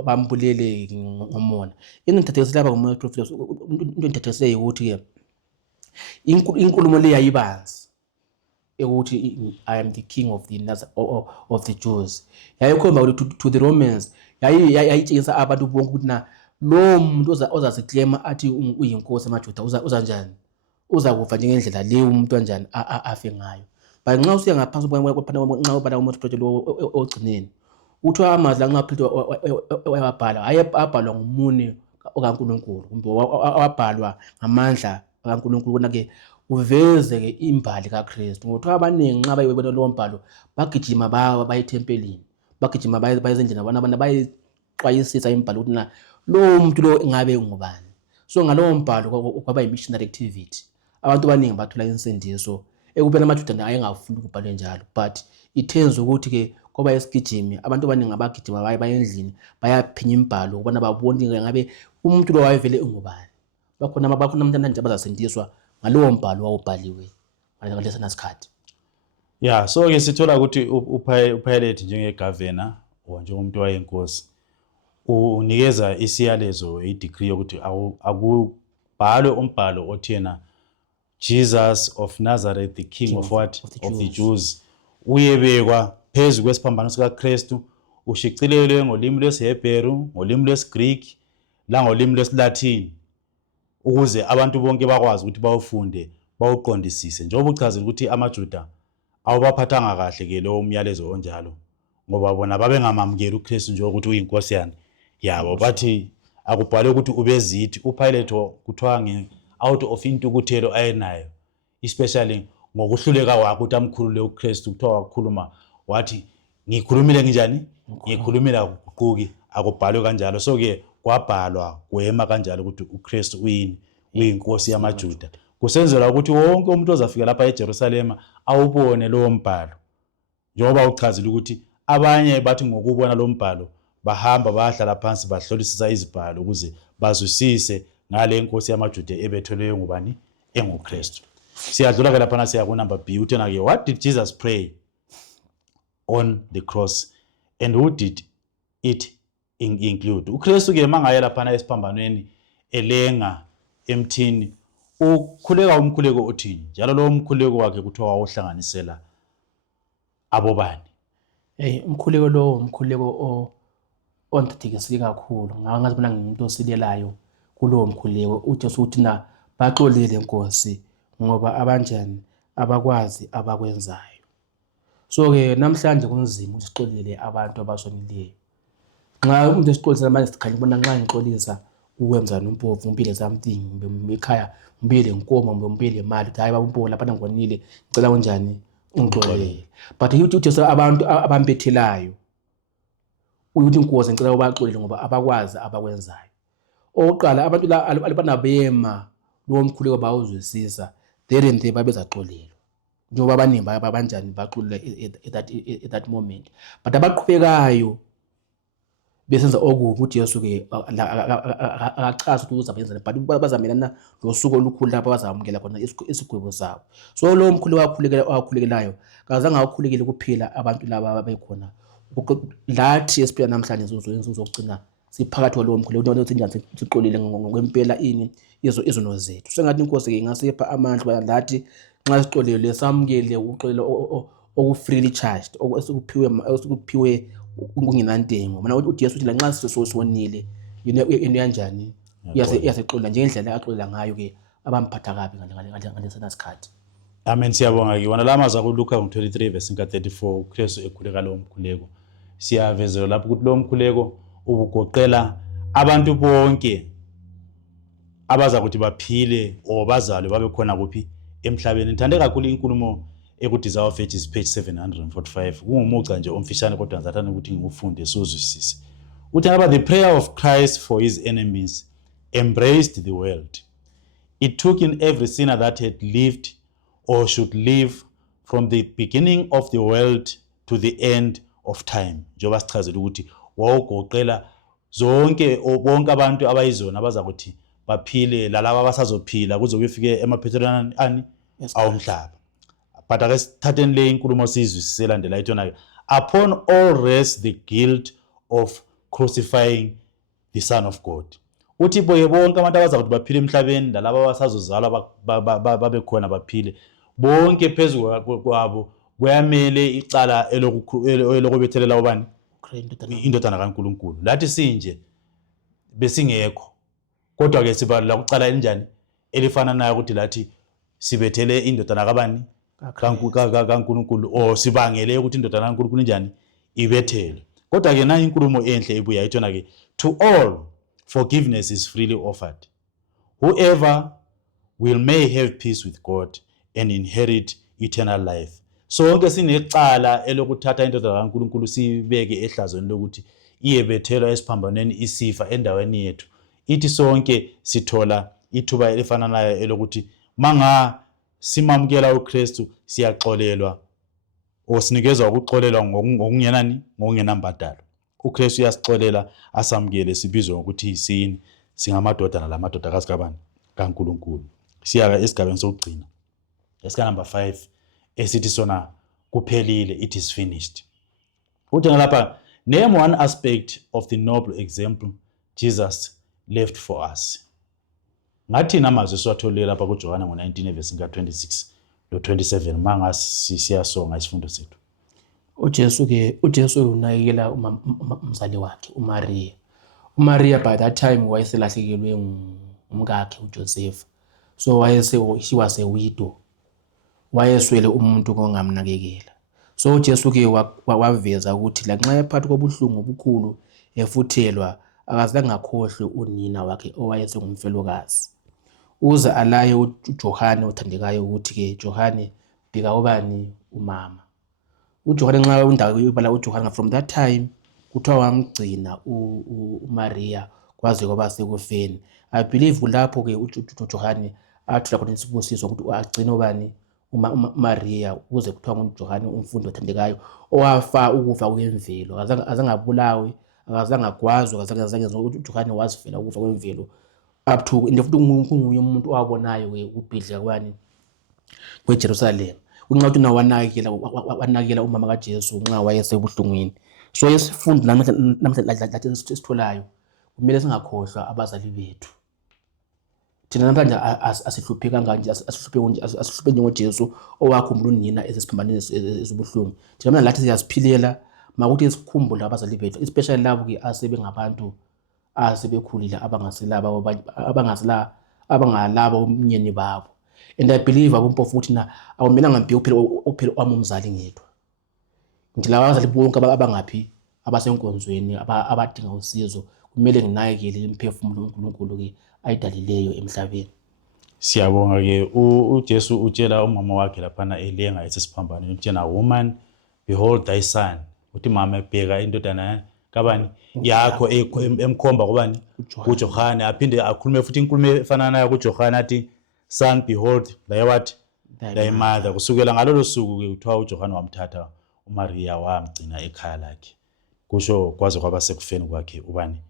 bambulele ngomona. Into ngithathekisela lapha ngomoya prophet into ngithathekisela ukuthi ke inkulumo le yayibanzi ukuthi I am the king of the Jews. Yayikhomba ukuthi to the Romans yayitshengisa abantu bonke ukuthi na lo muntu ozaziclaima athi uyinkosi yamaJuda uzanjani, uzakufa njengendlela le umuntu kanjani afe ngayo. But nxa usiya ngaphansi nxa ubhala umoya prophet lo ogcineni uthiwa amazwi la nxa prophet wabhala ayabhalwa ngumune okaNkulunkulu kumbe wabhalwa ngamandla kaNkulunkulu kona ke uveze ke imbali kaKristu. Ngothiwa abaningi nxa bayibona lo mbhalo bagijima baye ethempelini, bagijima baye ezindlini abantu bayixwayisisa imbhalo ukuthi na lo muntu lo ngabe ngubani. So ngalowo mbhalo kwaba yi-missionary activity. Abantu abaningi bathola insindiso ekubeni amaJuda ayengafuni ukubhalwe njalo, but ithenze ukuthi ke kwaba yesigijimi abantu abaningi abagijima baye endlini bayaphinya imbhalo ukubona babone ngabe umuntu lo wayevele ungubani. Bakhona namhlanje abazasindiswa ngalowo mbhalo wawubhaliwe ngalesa sikhathi. Yeah, so ke sithola ukuthi uPilate njengegovernor or njengomuntu wayinkosi unikeza isiyalezo i-decree ukuthi akubhalwe umbhalo othena Jesus of Nazareth, the king of what? Of the Jews. Uyebekwa phezu kwesiphambano sikaKristu, ushicilelwe ngolimi lwesiHebheru, ngolimi lwesiGreek, langolimi lwesiLatin ukuze abantu bonke bakwazi ukuthi bawufunde, bawuqondisise. Njengoba uchazile ukuthi amaJuda awubaphathanga kahle ke lo umyalezo onjalo ngoba bona babengamamukeli uKristu njengokuthi uyinkosi yabo, bathi akubhalwe ukuthi ubezithi. uPilate kuthiwa out of intukuthelo ayenayo, especially ngokuhluleka wakhe ukuthi amkhulule uKristu, kuthiwa wakhuluma wathi ngikhulumile njani, ngikhulumile kuquki, akubhalwe kanjalo. So ke kwabhalwa kwema kanjalo ukuthi uKristu uyinkosi yamaJuda, kusenzela ukuthi wonke umuntu ozafika lapha eJerusalema awubone lowo mbhalo. Njengoba uchazile ukuthi abanye bathi ngokubona lo mbhalo bahamba bahlala phansi bahlolisisa izibhalo ukuze bazwisise ngale nkosi yamaJuda ebethelwe ngubani, enguKristu. Siyadlula ke lapha siya ku number B uthena ke, what did Jesus pray on the cross and who did it include? uKristu ke mangaye lapha esiphambanweni elenga emthini ukhuleka umkhuleko othini, njalo lo umkhuleko wakhe kuthiwa wawuhlanganisela abobani? Umkhuleko lo umkhuleko onthathekisile kakhulu. Ngathi mina ngimuntu osilelayo kulowo mkhuleko. uJesu uthi na baxolile Nkosi ngoba abanjani abakwazi abakwenzayo. So ke namhlanje kunzima ukuthi sixolele abantu abasonileyo. Nxa umuntu esixolisa manje sikhanya ubona nxa ngixolisa ukwenza nompofu umpile something ekhaya umpile inkomo umpile imali hayi babumpofu lapha ngonile ngicela unjani ungixolele. But uJesu abantu abambethelayo ukuthi Nkosi ngicela ubaxolele ngoba abakwazi abakwenzayo. Oqala abantu la alibana bema lo mkhuleko bawuzwisisa then babezaxolelwa njengoba abaningi babanjani baxolele at that moment. But abaqhubekayo besenza okubi uJesu ke akachaza ukuthi uzabenza but bazamelana losuku olukhulu lapho bazamukela khona isigwebo sabo. So lo mkhuleko wakhulekelayo kazange awukhulekele kuphela abantu laba abekhona lathi esiphila namhlanje uzokugcina siphakathi kwalowo mkhuleko ukuthi njani siqolile ngokwempela izono zethu. Sengathi Inkosi ke ingasipha amandla lathi nxa siqolile samukele uxolelo oku-freely charged okuphiwe kungenantengo. Mina uJesu uthi la nxa sisonile into yanjani iyasixolela njengendlela axolela ngayo ke abamphatha kabi ngalesana sikhathi. Amen. Siyabonga ke wona lamaza kuLuka 23 verse 34 uKristu ekhuleka lo mkhuleko. Siyavezela lapho ukuthi lo mkhuleko ubugoqela abantu bonke abaza ukuthi baphile o bazalwe babe khona kuphi emhlabeni. Ngithande kakhulu inkulumo ekuDesire of Ages page 745 kungumuca nje omfishane kodwa ngizathanda ukuthi ngiwufunde siwuzwisise. Uthi ngaba the prayer of Christ for his enemies embraced the world. It took in every sinner that had lived or should live from the beginning of the world to the end of time. Njengoba sichazela ukuthi wawugoqela bonke abantu abayizona abazakuthi baphile lalabo abasazophila kuze kufike emaphethelweni awomhlaba. But ake sithatheni le inkulumo sizwisise elandela ithona ke. Upon all rests the guilt of crucifying the Son of God. Uthi bonke abantu abazakuthi baphile emhlabeni lalabo abasazozalwa babe khona baphile bonke phezulu kwabo kuyamele icala elokubethelela ubani indodana kaNkulunkulu. Lathi sinje besingekho kodwa ke siba la kucala elinjani elifana nayo ukuthi lathi sibethele indodana kabani kaNkulunkulu o sibangele ukuthi indodana kaNkulunkulu njani ibethele. Kodwa ke na inkulumo enhle ebuya ithona ke, to all forgiveness is freely offered. Whoever will may have peace with God and inherit eternal life. Sonke sinecala elokuthatha indodana kaNkulunkulu sibeke ehlazweni lokuthi iyebethelwa esiphambanweni isifa endaweni yethu. Ithi sonke sithola ithuba elifananayo elokuthi manga simamukela uKristu siyaxolelwa osinikezwa ukuxolelwa ngokungenani ngokungenambadalo. uKristu uyasixolela asamukele sibizwe ngokuthi yisini singamadodana lamadodakazi kabani kaNkulunkulu. Siyaka esigabeni sokugcina esika number 5 esithi sona kuphelile, it is finished. Uthi ngalapha, name one aspect of the noble example Jesus left for us. Ngathi namazwi siwatholile lapha kuJohana ngo-19 verse 26 no 27 manga siyasonga isifundo sethu. uJesu unakekela umzali wakhe uMaria. uMaria by that time wayeselahlekelwe ngumkakhe uJoseph. So she was a widow. Wayeswele umuntu ongamnakekela. So uJesu ke waveza ukuthi lanxa ephakathi kobuhlungu obukhulu efuthelwa akazange akhohlwe unina wakhe owayesengumfelokazi. Uze alaye uJohane othandekayo ukuthi ke Johane bheka ubani umama. uJohane nxa undawo ibala uJohane from that time kuthiwa wamgcina uMaria kwaze kwaba sekufeni. I believe kulapho ke uJohane athola khona isibusiso ukuthi agcine ubani uMaria ukuze kuthiwa nguJohane umfundi othandekayo owafa ukufa kwemvelo azange abulawe akazange agwazwe akazange uJohane wazifela ukufa kwemvelo up to into futhi unguye umuntu owabonayo ke ukubhidla kwani kweJerusalem. Unxa uthi wanakekela umama kaJesu nxa wayesebuhlungwini. So yesifundo namhlanje sitholayo kumele singakhohlwa abazali bethu. Thina namhlanje asihluphe kanganje asihluphe njengoJesu owakhumbula unina esesiphambaneni ezibuhlungu. Thina manje lathi siyaziphilela makuthi sikhumbule abazali bethu, especially labo ke asebengabantu asebekhulile abangalabo umnyeni babo. And I believe abompofu ukuthi na awumelanga mphi uphela umzali ngedwa. Ngithi laba abazali bonke abangaphi abasenkonzweni abadinga usizo kumele nginakekele imphefumulo uNkulunkulu ke ayidalileyo emhlabeni. Siyabonga ke uJesu utshela umama wakhe laphana elenga esesiphambaneni utshena, woman behold thy son. Uthi mama bheka indodana kabani yakho emkhomba kubani kuJohane. Aphinde akhulume futhi inkulumo efana nayo kuJohane athi, son behold thy mother. Kusukela ngalolo suku ke kuthiwa uJohane wamthatha uMaria wamgcina ekhaya lakhe. Kusho kwaze kwaba sekufeni kwakhe ubani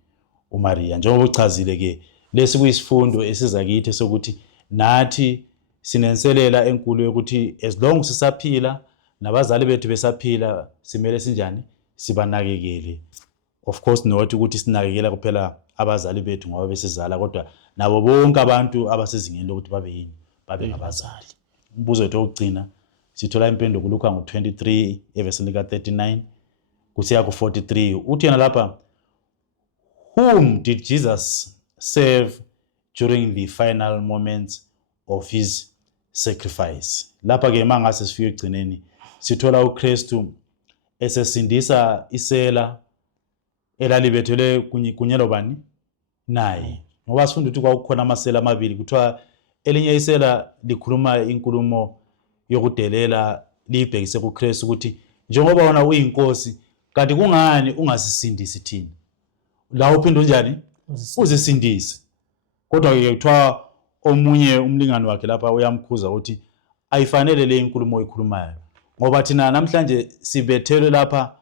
uMaria. Njengoba uchazile ke lesi kuyisifundo esiza kithi sokuthi nathi sinenselela enkulu yokuthi as long sisaphila nabazali bethu besaphila simele sinjani sibanakekele. Of course not ukuthi sinakekela kuphela abazali bethu ngoba besizala kodwa nabo bonke abantu abasezingeni lokuthi babe ngabazali. Umbuzo wethu wokugcina sithola impendulo kuLuka ngo-23 evesi lika 39 kusiya ku-43. Uthi yena lapha, whom did Jesus serve during the final moments of his sacrifice? Lapha ke mangase sifike egcineni sithola uKristu esesindisa isela elalibethelwe kunyelo bani naye. Ngoba sifunda ukuthi kwakukhona amasela amabili, kuthiwa elinye isela likhuluma inkulumo yokudelela libhekise kuKristu ukuthi njengoba wona uyinkosi kanti kungani ungasisindisi thina la uphinde unjani uzisindise. Kodwa-ke kuthiwa omunye umlingani wakhe lapha uyamkhuza ukuthi ayifanele le inkulumo oyikhulumayo ngoba thina namhlanje sibethelwe lapha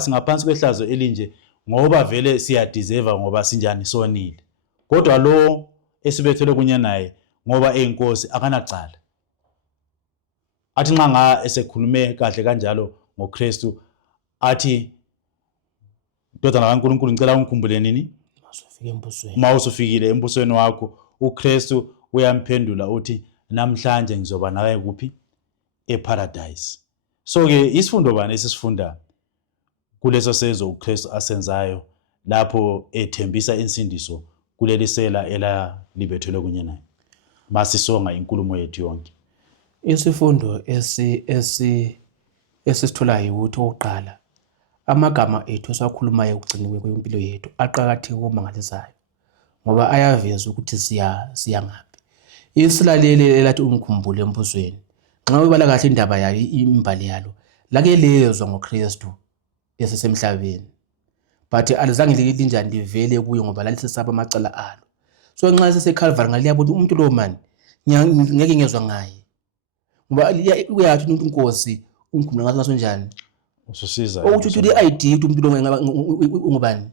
singaphansi kwehlazo elinje ngoba vele siyadeserva ngoba sinjani sonile. Kodwa lo esibethelwe kunye naye ngoba eyinkosi akanacala. Athi nxa esekhulume kahle kanjalo ngoKristu athi ndodana kaNkulunkulu ngicela ungikhumbule nini uma usufikile embusweni wakho. uKristu uyamphendula uthi namhlanje ngizoba nawe kuphi eparadise. So-ke isifundo bani esisifunda kuleso sezo uKristu asenzayo lapho ethembisa insindiso kuleli sela elalibethelwe kunye naye masisonga inkulumo yethu yonke? Isifundo esisitholayo ukuthi oqala amagama ethu esiwakhulumayo ukugciniwe kwempilo yethu aqakatheke okumangalisayo ngoba ayaveza ukuthi siya ngaphi. Isilaleli elathi ungikhumbule embusweni nxa ubala kahle indaba yayo imbali yalo lake lezwa ngoKristu esesemhlabeni but alizange linjani livele kuye ngoba lalisesaba amacala alo. So nxa seseCalvary ngaliyabona umuntu lo man ngeke ngezwe ngaye ngoba uyathi umuntu inkosi ungikhumbula ngaso njani ususiza ukuthi i-ID ukuthi umuntu lo ungubani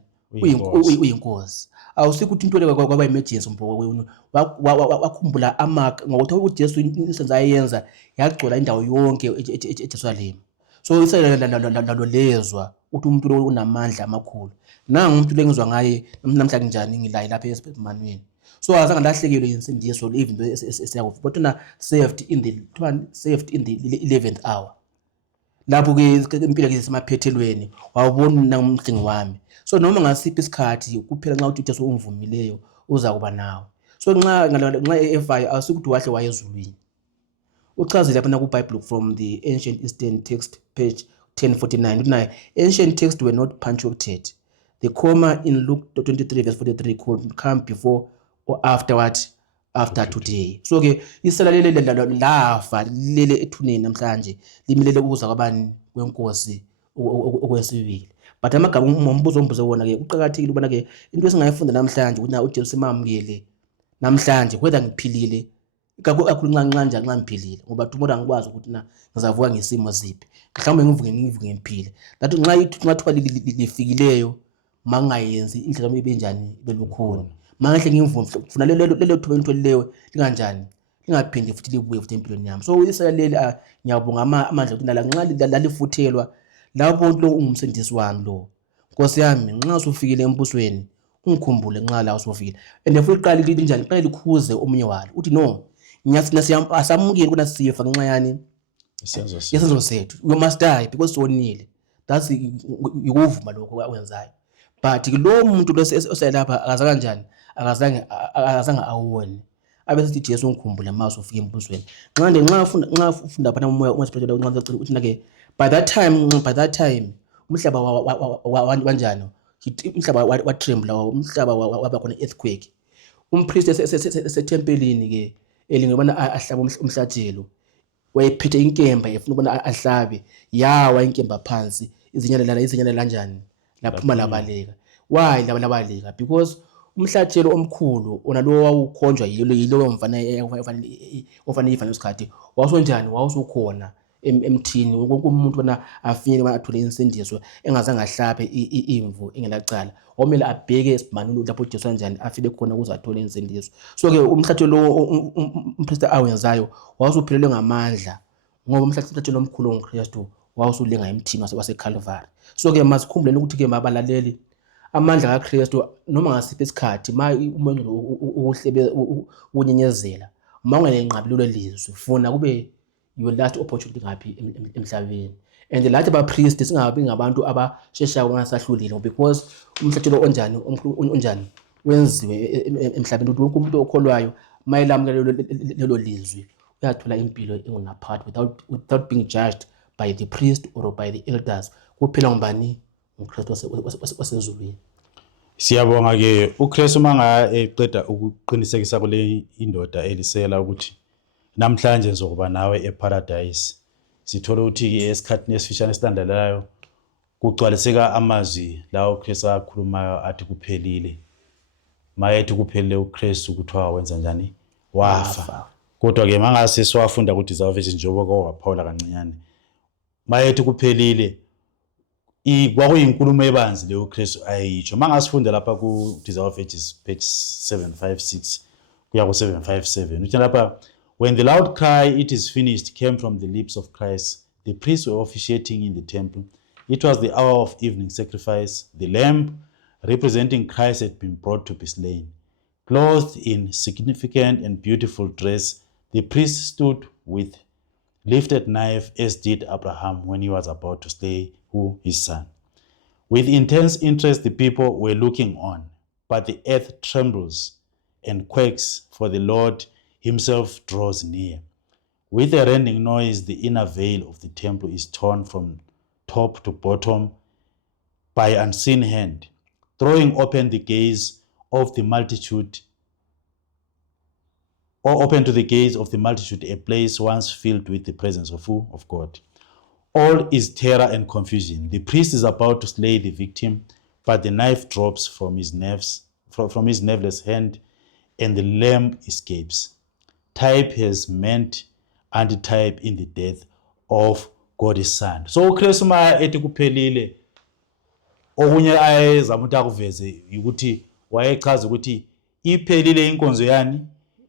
uyinkosi. Awusikho ukuthi into le kwaba emergency mphoko wakhumbula ngokuthi uJesu isenza ayenza yagcola indawo yonke eJerusalem. So iselalo lezwa ukuthi umuntu lo unamandla amakhulu. Nanga umuntu lengizwa ngaye namhla kunjani ngilaye lapha eSimanweni. So azange lahlekelwe insindiso even esiyakufa but na saved in the 11th hour. Lapho ke impilo ke semaphethelweni wawubona namhlingi wami. So noma ngasiphi isikhathi kuphela nxa uthi uJesu umvumileyo uza kuba nawe. So nxa efayo asikuthi wahle wayezulwini. Uchazile lapha kuBible from the ancient Eastern text page 1049 uthi naye ancient texts were not punctuated. The comma in Luke 23 verse 43 could come before or afterward after today. So ke isela lele lafa lele ethuneni namhlanje limilele ukuza kwabani kwenkosi okwesibili. But amagama umbuzo ombuzo wona ke uqhakathekile ubona ke into esingayifunda namhlanje ukuthi na uJesu emamukele namhlanje whether ngiphilile kakhulu nxa ngiphilile ngoba tomorrow angikwazi ukuthi na ngizavuka ngesimo ziphi mhlawumbe ngivuke ngiphile. That nxa thuba lifikileyo mangayenzi indlela yami ibenjani belukhona mangahle ngimfuna lelo thuba entolileyo linganjani lingaphindi futhi libuye futhi empilweni yami. So isela leli ngiyabonga amandla ukuthi nxa lalifuthelwa lapho lo ungumsindisi wami lo Nkosi yami nxa usufikile embusweni ungikhumbule nxa la usufikile. And futhi iqala linjani qala likhuze omunye walo uthi no asamukeli kuna sifa ngenxa yani isenzo sethu. We must die because sonile. That's ikuvuma lokho akwenzayo. But lo muntu lo oselapha akaza kanjani akazange awone abesithi Jesu ngikhumbule mase ufike embusweni. Nxa ufunda phana umoya umasiphethe nxa uthi nake by that time umhlaba wanjani umhlaba watremble umhlaba waba khona earthquake. Umpriest esethempelini ke elingobana ahlaba umhlatshelo wayephethe inkemba efuna ubona ahlabe yawa inkemba phansi izinyane lanjani laphuma labaleka. Why labaleka? Because umhlatshelo omkhulu onalo wawukhonjwa yilo mfana ofana ifana isikhathi wawusonjani wawusukhona emthini wonke umuntu wona afinyele athole insindiso engazange ahlaphe imvu engelacala omela abheke esimanulu lapho uJesu kanjani afike khona ukuze athole insindiso. So ke umhlatshelo lo umpriest awenzayo wawusuphelelwe ngamandla ngoba umhlatshelo omkhulu ngoKristu wawusulenga emthini waseCalvary. So ke masikhumbuleni ukuthi ke mabalaleli amandla kaKristu noma ngasiphi isikhathi umoya uhlebe unyenyezela uma ungalenqabilelo lizwi funa kube your last opportunity ngaphi emhlabeni. And lathi abapriest singabi ngabantu abasheshayo ngasahlulile because umhlatshelo onjani wenziwe emhlabeni ukuthi wonke umuntu okholwayo mayelamukela lelo lizwi uyathola impilo engunaphakade without being judged by the priest or by the elders. Kuphela ngubani uKristu wasezulwini. Siyabonga ke uKristu manga eqeda ukuqinisekisa kule indoda elisela ukuthi namhlanje ngizokuba nawe eparadise. sithola ukuthi esikhathini esifishane esilandelayo kugcwaliseka amazwi lawo uKristu akhulumayo athi kuphelile. Mayethi kuphelile uKristu kuthiwa wenza njani? Wafa. Kodwa ke mangase siwafunda ku-Desire of Ages njengoba kwaphawula kancinyane. Mayethi kuphelile kwakuyinkulumo ebanzi leyo uKristu ayitsho. Mangasifunda lapha ku-Desire of Ages page 756 kuya ku-757 uthi lapha, when the loud cry "it is finished" came from the lips of Christ, the priests were officiating in the temple. It was the hour of evening sacrifice. The lamb representing Christ had been brought to be slain. Clothed in significant and beautiful dress, the priest stood with lifted knife, as did Abraham when he was about to slay his son. With intense interest the people were looking on, but the earth trembles and quakes, for the Lord himself draws near. With a rending noise, the inner veil of the temple is torn from top to bottom by an unseen hand, throwing open the gaze of the multitude, or open to the gaze of the multitude, a place once filled with the presence of who? Of God. All is terror and confusion. The priest is about to slay the victim, but the knife drops from his nerveless hand, and the lamb escapes. Type has meant antitype in the death of God's son. So uKristu ma ethi kuphelile, okunye ayezama ukuthi akuveze ukuthi wayechaza ukuthi iphelile inkonzo yani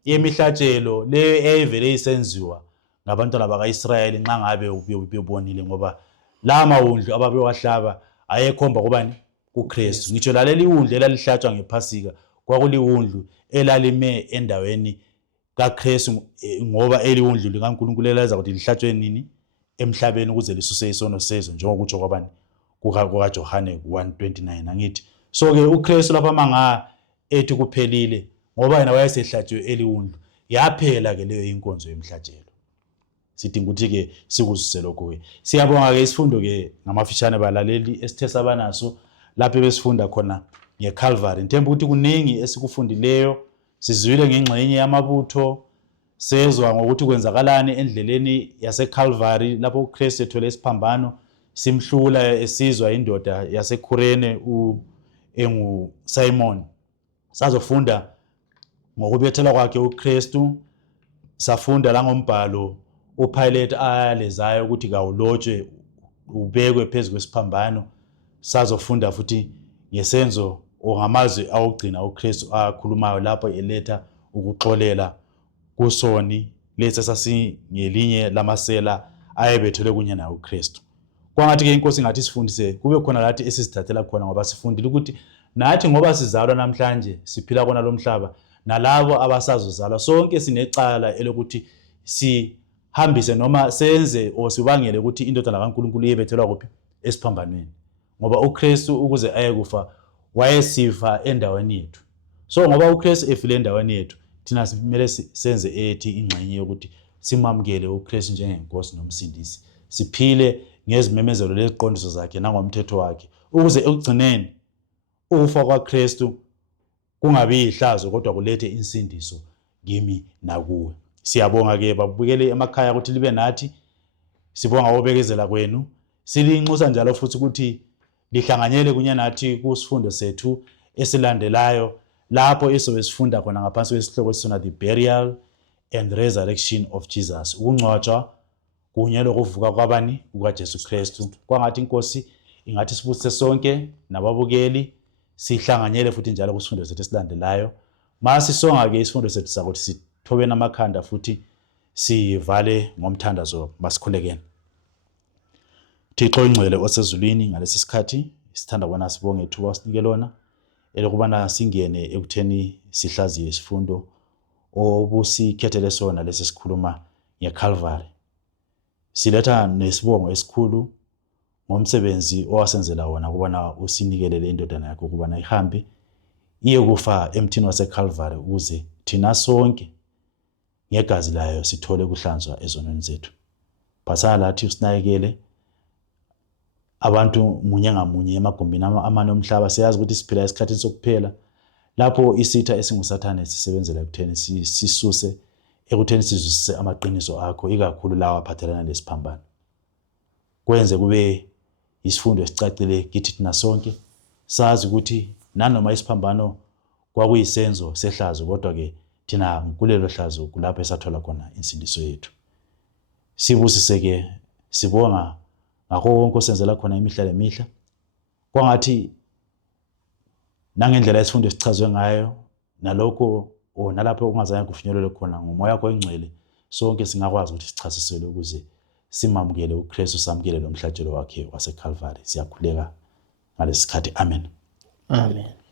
yemihlatshelo le eyivele isenziwa ngabantwana bakaIsrayeli nxa ngabe ubebonile, ngoba la mawundlu ababewahlaba ayekhomba kubani? kuKristu. Ngitsho laleli wundlu elalihlatshwa ngePhasika kwakuliwundlu elalime endaweni kaKristu, ngoba eliwundlu likaNkulunkulu elaza ukuthi lihlatshwe nini? Emhlabeni, ukuze lisuse isono sezo, njengokutsho kwabani? kukaJohane 1:29. Angithi so ke uKristu lapha manga ethi kuphelile, ngoba yena wayesehlatshiwe eliwundlu, yaphela ke leyo inkonzo yemhlatshelo. Sidinga ukuthi ke sikuzise lokho ke. Siyabonga ke isifundo ke ngamafishane balaleli esithe sabanaso lapho besifunda khona ngeCalvary. Ngithemba ukuthi kuningi esikufundileyo, sizwile ngengxenye yamabutho, sezwa ngokuthi kwenzakalani endleleni yaseCalvary lapho uKristu ethole isiphambano, simhlula esizwa indoda yaseKurene enguSimon. Sazofunda ngokubethelwa kwakhe uKristu, safunda la ngombhalo uPilate alezayo ukuthi kawulotshwe ubekwe phezu kwesiphambano. Sazofunda futhi ngesenzo ongamazwi awugcina uKristu akhulumayo lapho eletha ukuxolela kusoni lesi sasingelinye lamasela ayebethele kunye naye uKristu. Kwangathi ke inkosi ngathi sifundise kube khona lathi esizithathela khona, ngoba sifundile ukuthi nathi ngoba sizalwa namhlanje siphila kona lomhlaba, nalabo abasazozalwa sonke sinecala elokuthi sihambise noma senze osibangele ukuthi indodana kaNkulunkulu iyebethelwa kuphi? Esiphambanweni. Ngoba uKristu ukuze ayekufa wayesifa endaweni yethu. So ngoba uKristu efile endaweni yethu, thina simele senze ethi ingxenye yokuthi simamukele uKristu njengenkosi nomsindisi, siphile ngezimemezelo leziqondiso zakhe nangomthetho wakhe, ukuze ekugcineni ukufa kwaKristu kungabi ihlazo kodwa kulethe insindiso kimi nakuwe. Siyabonga ke babukele emakhaya ukuthi libe nathi, sibonga ukubekezela kwenu, silinxusa njalo futhi ukuthi lihlanganyele kunye nathi kusifundo sethu esilandelayo lapho isobe sifunda khona ngaphansi kwesihloko esisona the burial and resurrection of Jesus, ukungcwatshwa kunye lokuvuka kwabani? kukaJesu Kristu. Kwangathi inkosi ingathi sibusise sonke nababukeli, sihlanganyele futhi njalo kusifundo sethu esilandelayo. Masisonga ke isifundo sethu sakuthi sithobeni amakhanda futhi sivale ngomthandazo. Masikhulekeni. Thixo ingcwele osezulwini, ngalesi sikhathi sithanda bona sibonge ithuba osinike lona elokubana singene ekutheni sihlaziye isifundo obusikhethele sona lesi sikhuluma ngeCalvary. Siletha nesibongo esikhulu ngomsebenzi owasenzela wona ukubana usinikelele indodana yakho ukubana ihambe iye kufa emthini waseCalvary ukuze thina sonke ngegazi layo sithole kuhlanzwa ezonweni zethu. Phasana lathi usinakekele abantu munye ngamunye emagumbini amane omhlaba. Siyazi ukuthi siphila esikhathini sokuphela lapho isitha esinguSathane sisebenzela ekutheni sisuse ekutheni sizwisise amaqiniso akho, ikakhulu lawa aphathelana lesiphambano. kwenze kube isifundo esicacile kithi thina sonke, sazi ukuthi nanoma isiphambano kwakuyisenzo sehlazo, kodwa ke thina kulelo hlazo kulapho esathola khona insindiso yethu. Sibusise-ke, sibonga ngakho konke osenzela khona imihla lemihla, kwangathi nangendlela isifundo esichazwe ngayo nalokho nalapho ungazange kufinyelele khona ngomoya wakho engcwele, sonke singakwazi ukuthi sichasiselwe ukuze simamukele uKristu, samukele lo mhlatshelo wakhe waseCalvary. Siyakhuleka ngalesi sikhathi. Amen. Amen.